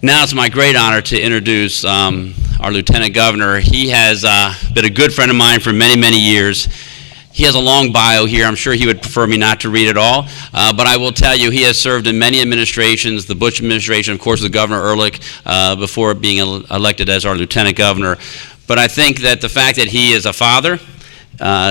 Now it's my great honor to introduce our Lieutenant Governor. He has been a good friend of mine for many, many years. He has a long bio here. I'm sure he would prefer me not to read it all, but I will tell you he has served in many administrations, the Bush administration, of course, with Governor Ehrlich, before being elected as our Lieutenant Governor. But I think that the fact that he is a father,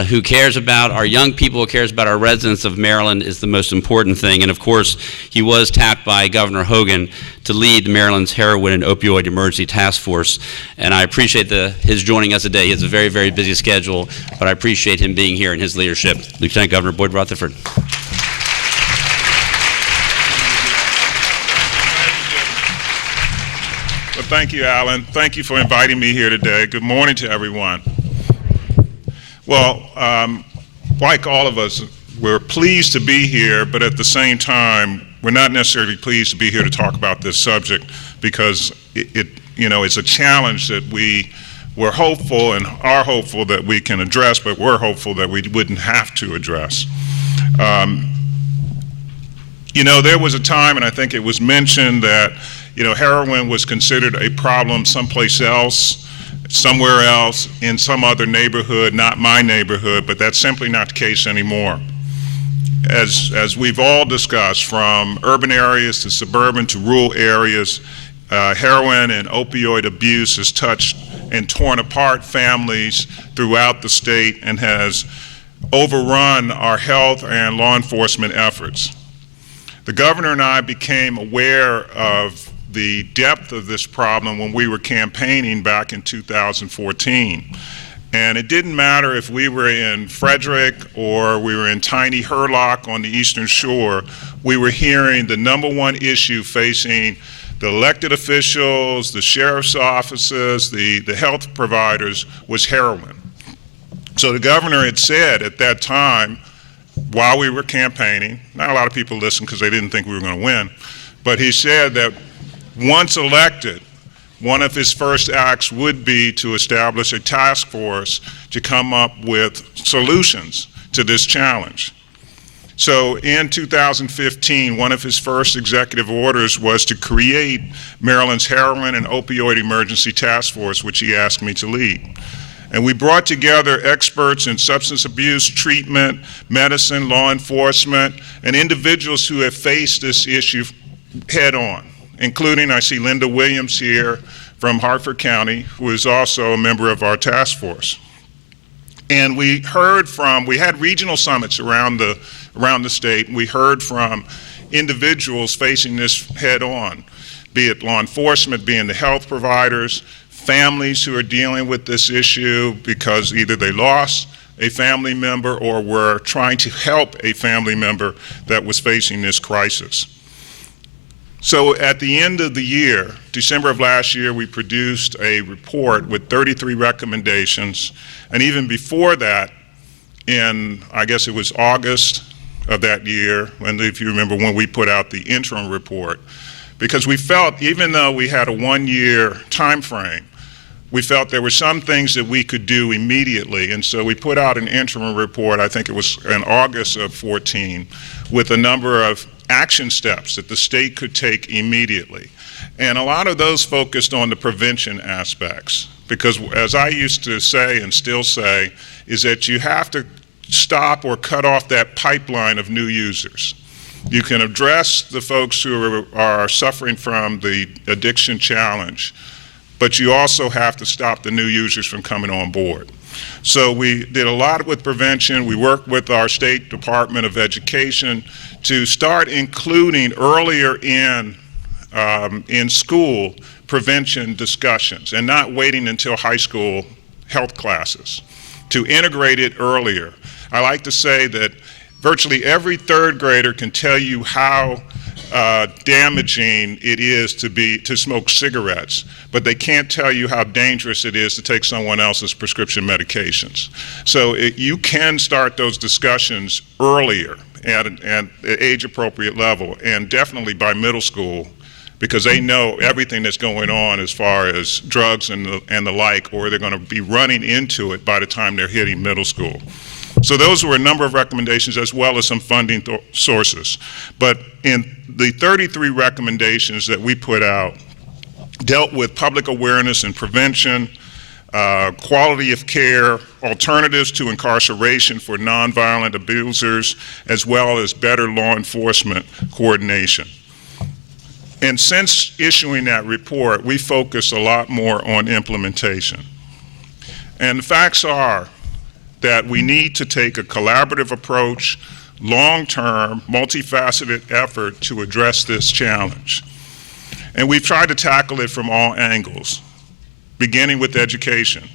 who cares about our young people, who cares about our residents of Maryland is the most important thing. And of course, he was tapped by Governor Hogan to lead Maryland's heroin and opioid emergency task force. And I appreciate his joining us today. He has a very, very busy schedule, but I appreciate him being here and his leadership. Lieutenant Governor Boyd Rutherford. Well, thank you, Alan. Thank you for inviting me here today. Good morning to everyone. Well, like all of us, we're pleased to be here, but at the same time, we're not necessarily pleased to be here to talk about this subject because it's a challenge that we're hopeful and are hopeful that we can address, but we're hopeful that we wouldn't have to address. There was a time, and I think it was mentioned that, heroin was considered a problem someplace else, somewhere else, in some other neighborhood, not my neighborhood, but that's simply not the case anymore. As we've all discussed, from urban areas to suburban to rural areas, heroin and opioid abuse has touched and torn apart families throughout the state and has overrun our health and law enforcement efforts. The governor and I became aware of the depth of this problem when we were campaigning back in 2014. And it didn't matter if we were in Frederick or we were in tiny Hurlock on the Eastern Shore, we were hearing the number one issue facing the elected officials, the sheriff's offices, the health providers was heroin. So the governor had said at that time, while we were campaigning, not a lot of people listened because they didn't think we were going to win, but he said that once elected, one of his first acts would be to establish a task force to come up with solutions to this challenge. So in 2015, one of his first executive orders was to create Maryland's Heroin and Opioid Emergency Task Force, which he asked me to lead. And we brought together experts in substance abuse, treatment, medicine, law enforcement, and individuals who have faced this issue head on, including, I see Linda Williams here from Hartford County, who is also a member of our task force. And we had regional summits around the state, and we heard from individuals facing this head on, be it law enforcement, being the health providers, families who are dealing with this issue because either they lost a family member or were trying to help a family member that was facing this crisis. So at the end of the year, December of last year, we produced a report with 33 recommendations. And even before that, in, I guess it was August of that year, and if you remember when we put out the interim report, because we felt, even though we had a one-year time frame, we felt there were some things that we could do immediately. And so we put out an interim report, I think it was in August of 14, with a number of action steps that the state could take immediately. And a lot of those focused on the prevention aspects, because as I used to say and still say, is that you have to stop or cut off that pipeline of new users. You can address the folks who are suffering from the addiction challenge, but you also have to stop the new users from coming on board. So we did a lot with prevention. We worked with our State Department of Education to start including earlier in school prevention discussions and not waiting until high school health classes, to integrate it earlier. I like to say that virtually every third grader can tell you how damaging it is to smoke cigarettes, but they can't tell you how dangerous it is to take someone else's prescription medications. So you can start those discussions earlier at an age-appropriate level, and definitely by middle school, because they know everything that's going on as far as drugs and the like, or they're going to be running into it by the time they're hitting middle school. So those were a number of recommendations as well as some funding sources. But in the 33 recommendations that we put out, dealt with public awareness and prevention, quality of care, alternatives to incarceration for nonviolent abusers, as well as better law enforcement coordination. And since issuing that report, we focus a lot more on implementation. And the facts are that we need to take a collaborative approach, long-term, multifaceted effort to address this challenge. And we've tried to tackle it from all angles, beginning with education.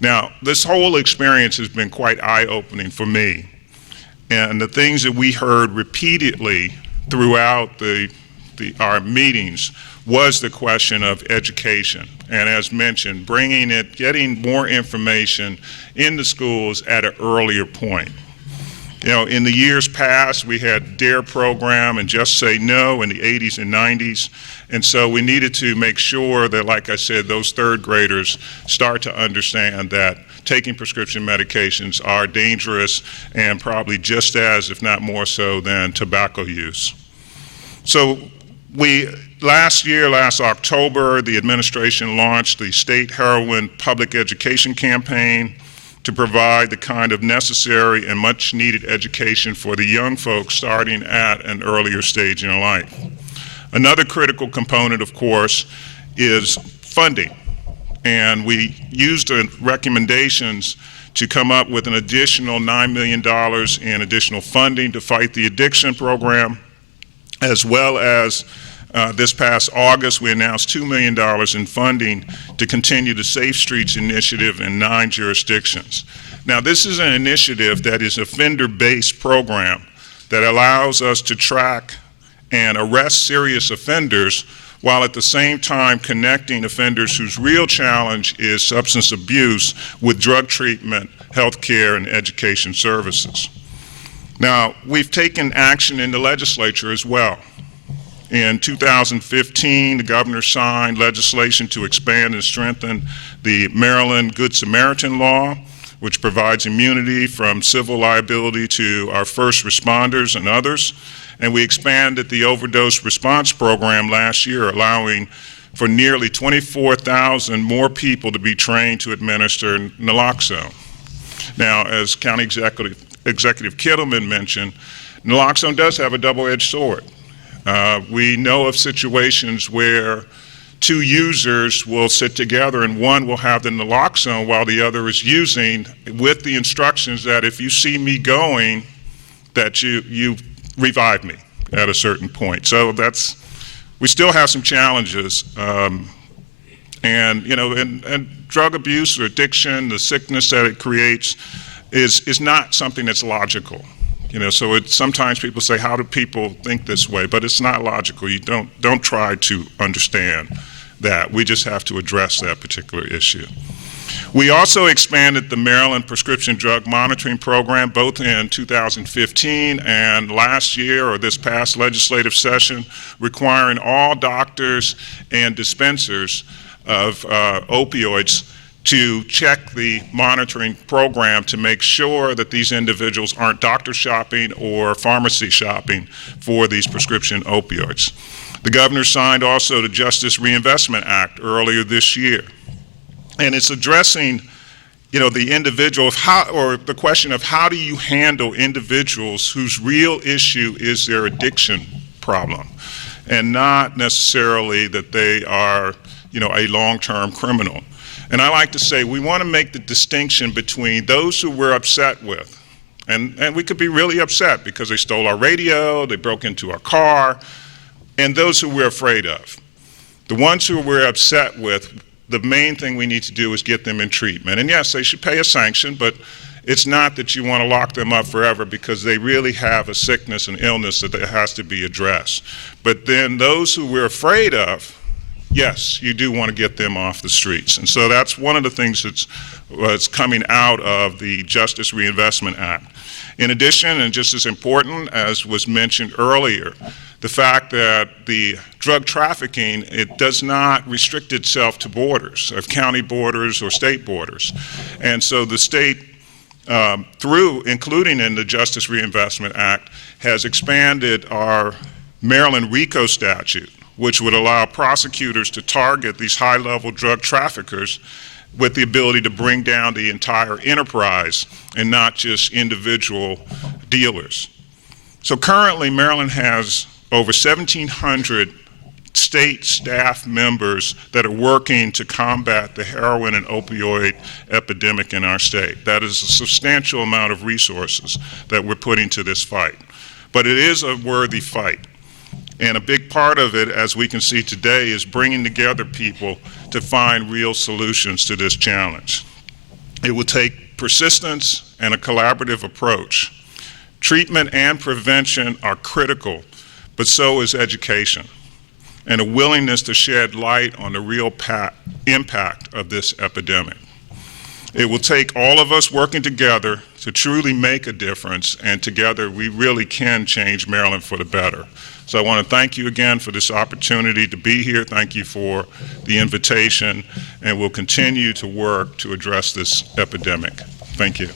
Now, this whole experience has been quite eye-opening for me. And the things that we heard repeatedly throughout our meetings was the question of education. And as mentioned, getting more information in the schools at an earlier point. You know, in the years past, we had DARE program and Just Say No in the 80s and 90s. And so we needed to make sure that, like I said, those third graders start to understand that taking prescription medications are dangerous and probably just as, if not more so, than tobacco use. So last October, the administration launched the State Heroin Public Education Campaign to provide the kind of necessary and much needed education for the young folks starting at an earlier stage in life. Another critical component, of course, is funding. And we used the recommendations to come up with an additional $9 million in additional funding to fight the addiction program, as well as this past August, we announced $2 million in funding to continue the Safe Streets initiative in 9 jurisdictions. Now, this is an initiative that is an offender-based program that allows us to track and arrest serious offenders while at the same time connecting offenders whose real challenge is substance abuse with drug treatment, health care, and education services. Now, we've taken action in the legislature as well. In 2015, the governor signed legislation to expand and strengthen the Maryland Good Samaritan Law, which provides immunity from civil liability to our first responders and others. And we expanded the overdose response program last year, allowing for nearly 24,000 more people to be trained to administer naloxone. Now, as County Executive Kittleman mentioned, naloxone does have a double-edged sword. We know of situations where two users will sit together and one will have the naloxone while the other is using, with the instructions that if you see me going, that you revive me at a certain point. So we still have some challenges. And drug abuse or addiction, the sickness that it creates is not something that's logical. So sometimes people say, how do people think this way? But it's not logical. You don't try to understand that. We just have to address that particular issue. We also expanded the Maryland Prescription Drug Monitoring Program, both in 2015 and last year, or this past legislative session, requiring all doctors and dispensers of opioids to check the monitoring program to make sure that these individuals aren't doctor shopping or pharmacy shopping for these prescription opioids. The governor signed also the Justice Reinvestment Act earlier this year. And it's addressing, the individual or the question of how do you handle individuals whose real issue is their addiction problem, and not necessarily that they are, a long-term criminal. And I like to say we want to make the distinction between those who we're upset with, and we could be really upset because they stole our radio, they broke into our car, and those who we're afraid of. The ones who we're upset with, the main thing we need to do is get them in treatment. And yes, they should pay a sanction, but it's not that you want to lock them up forever because they really have a sickness and illness that has to be addressed. But then those who we're afraid of, yes, you do want to get them off the streets. And so that's one of the things that's coming out of the Justice Reinvestment Act. In addition, and just as important as was mentioned earlier, the fact that the drug trafficking, it does not restrict itself to borders, of county borders or state borders. And so the state, including in the Justice Reinvestment Act, has expanded our Maryland RICO statute, which would allow prosecutors to target these high-level drug traffickers with the ability to bring down the entire enterprise and not just individual dealers. So currently, Maryland has over 1,700 state staff members that are working to combat the heroin and opioid epidemic in our state. That is a substantial amount of resources that we're putting to this fight. But it is a worthy fight. And a big part of it, as we can see today, is bringing together people to find real solutions to this challenge. It will take persistence and a collaborative approach. Treatment and prevention are critical, but so is education, and a willingness to shed light on the real impact of this epidemic. It will take all of us working together to truly make a difference, and together we really can change Maryland for the better. So I want to thank you again for this opportunity to be here. Thank you for the invitation, and we'll continue to work to address this epidemic. Thank you.